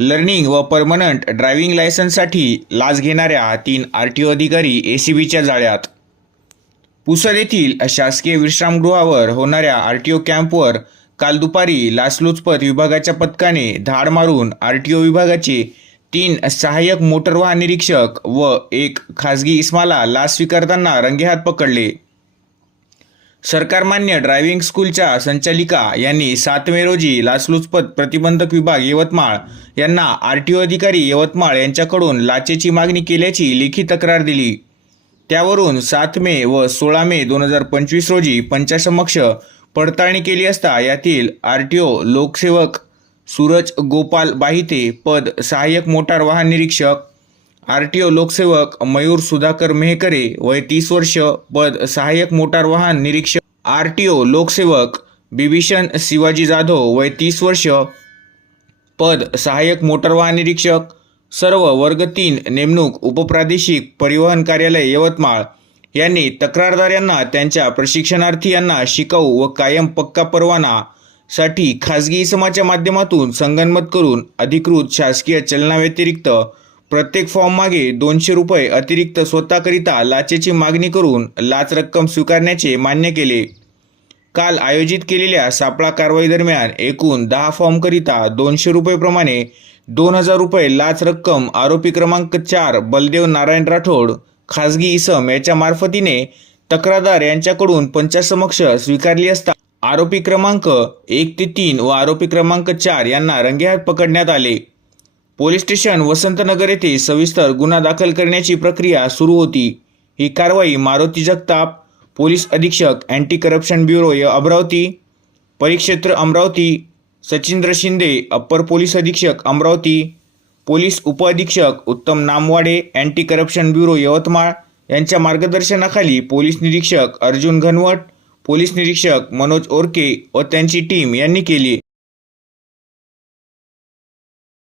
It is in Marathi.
लर्निंग व परमनंट ड्रायव्हिंग लायसन्ससाठी लाच घेणाऱ्या तीन आर टी ओ अधिकारी ए सी बीच्या जाळ्यात. पुसद येथील शासकीय विश्रामगृहावर होणाऱ्या आर टी ओ कॅम्पवर काल दुपारी लाचलुचपत विभागाच्या पथकाने धाड मारून आर टी ओ विभागाचे तीन सहाय्यक मोटर वाहन निरीक्षक व एक खासगी इस्माला लाच स्वीकारताना रंगेहात पकडले. सरकारमान्य ड्रायव्हिंग स्कूलच्या संचालिका यांनी सात मे रोजी लाचलुचपत प्रतिबंधक विभाग यवतमाळ यांना आर टी ओ अधिकारी यवतमाळ यांच्याकडून लाचेची मागणी केल्याची लेखी तक्रार दिली. त्यावरून सात मे व सोळा मे दोन हजार पंचवीस रोजी पंचासमक्ष पडताळणी केली असता यातील आर टी ओ लोकसेवक सूरज गोपाल बाहिते पद सहाय्यक मोटार वाहन निरीक्षक आर टी ओ लोकसेवक मयूर सुधाकर मेहकरे वय तीस वर्ष पद सहाय्यक मोटार वाहन निरीक्षक. आर टी ओ लोकसेवक बिभीषण शिवाजी जाधव वय तीस वर्ष पद सहाय्यक मोटार वाहन निरीक्षक. सर्व वर्ग तीन नेमणूक उपप्रादेशिक परिवहन कार्यालय यवतमाळ. यांनी तक्रारदार यांना त्यांच्या प्रशिक्षणार्थी यांना शिकाऊ व कायम पक्का परवाना साठी खाजगी इसमाच्या माध्यमातून संगनमत करून अधिकृत शासकीय चलनाव्यतिरिक्त प्रत्येक फॉर्म मागे दोनशे रुपये अतिरिक्त स्वतःकरिता लाचेची मागणी करून लाच रक्कम स्वीकारण्याचे मान्य केले. काल आयोजित केलेल्या सापळा कारवाई दरम्यान एकूण दहा फॉर्मकरिता दोनशे रुपयेप्रमाणे दोन हजार रुपये लाच रक्कम आरोपी क्रमांक चार बलदेव नारायण राठोड खाजगी इसम याच्या मार्फतीने तक्रारदार यांच्याकडून पंचासमक्ष स्वीकारली असता आरोपी क्रमांक एक ते तीन व आरोपी क्रमांक चार यांना रंगेहात पकडण्यात आले. पोलीस स्टेशन वसंतनगर येथे सविस्तर गुन्हा दाखल करण्याची प्रक्रिया सुरू होती. ही कारवाई मारुती जगताप पोलीस अधीक्षक अँटी करप्शन ब्युरो य अमरावती परिक्षेत्र अमरावती सचिंद्र शिंदे अप्पर पोलीस अधीक्षक अमरावती पोलीस उपअधीक्षक Uttam Namwade anti corruption bureau Yavatmal यांच्या मार्गदर्शनाखाली पोलीस निरीक्षक अर्जुन घनवट पोलीस निरीक्षक मनोज ओरके व त्यांची टीम यांनी केली.